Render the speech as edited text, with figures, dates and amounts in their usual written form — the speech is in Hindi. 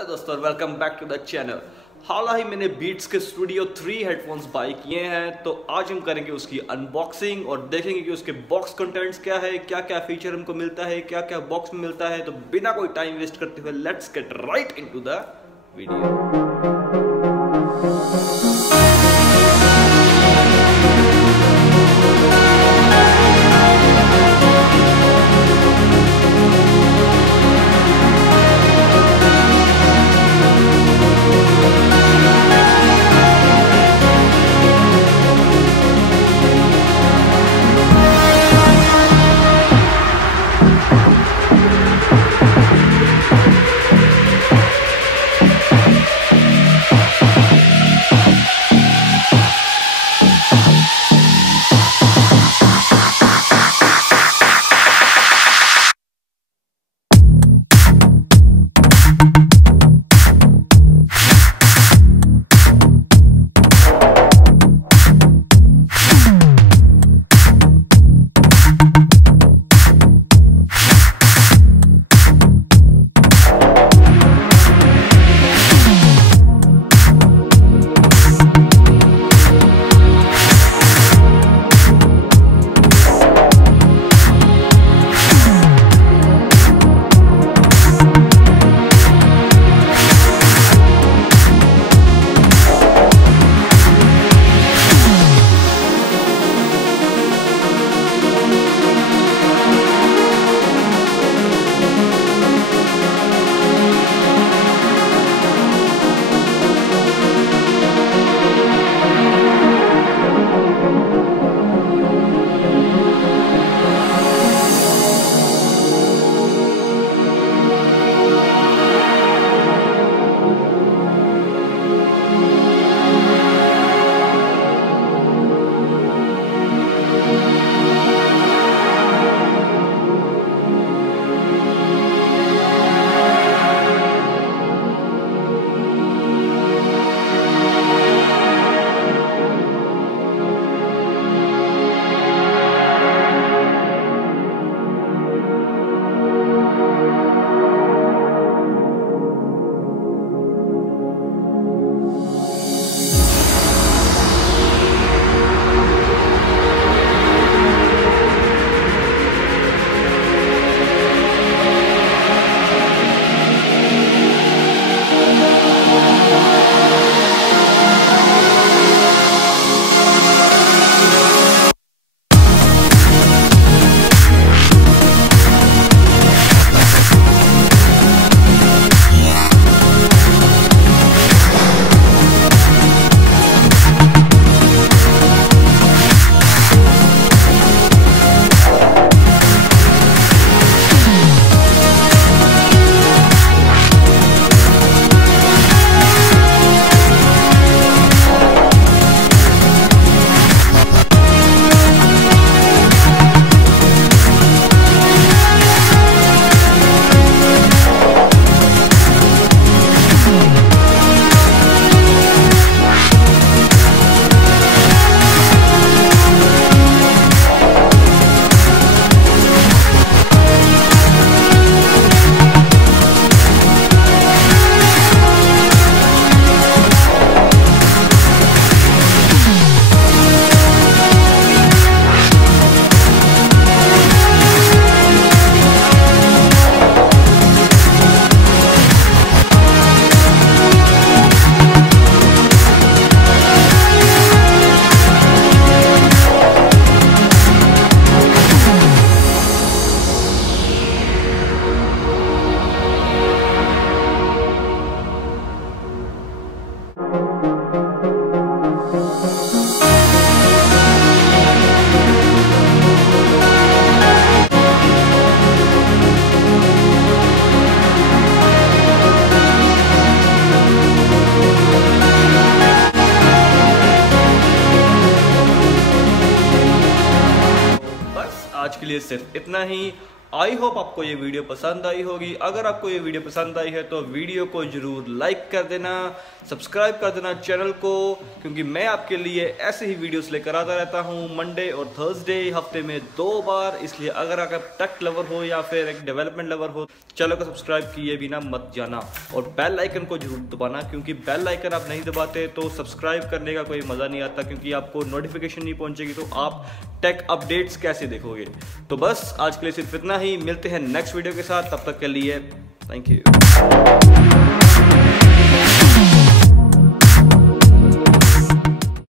हेलो दोस्तों, welcome back to the channel. हाल ही मैंने बीट्स के स्टूडियो 3 हेडफोन्स बाय किए हैं, तो आज हम करेंगे उसकी अनबॉक्सिंग और देखेंगे कि उसके बॉक्स कंटेंट्स क्या है, क्या क्या फीचर हमको मिलता है, क्या क्या बॉक्स में मिलता है। तो बिना कोई टाइम वेस्ट करते हुए let's get right into the video. आज के लिए सिर्फ इतना ही। आई होप आपको ये वीडियो पसंद आई होगी। अगर आपको ये वीडियो पसंद आई है तो वीडियो को जरूर लाइक कर देना, सब्सक्राइब कर देना चैनल को, क्योंकि मैं आपके लिए ऐसे ही वीडियोस लेकर आता रहता हूँ मंडे और थर्सडे, हफ्ते में 2 बार। इसलिए अगर आप टेक लवर हो या फिर एक डेवलपमेंट लवर हो, चैनल को सब्सक्राइब किए बिना मत जाना और बेल आइकन को जरूर दबाना, क्योंकि बेल आइकन आप नहीं दबाते तो सब्सक्राइब करने का कोई मज़ा नहीं आता, क्योंकि आपको नोटिफिकेशन नहीं पहुंचेगी तो आप टेक अपडेट्स कैसे देखोगे। तो बस आज के लिए सिर्फ इतना ही, मिलते हैं नेक्स्ट वीडियो के साथ, तब तक के लिए थैंक यू।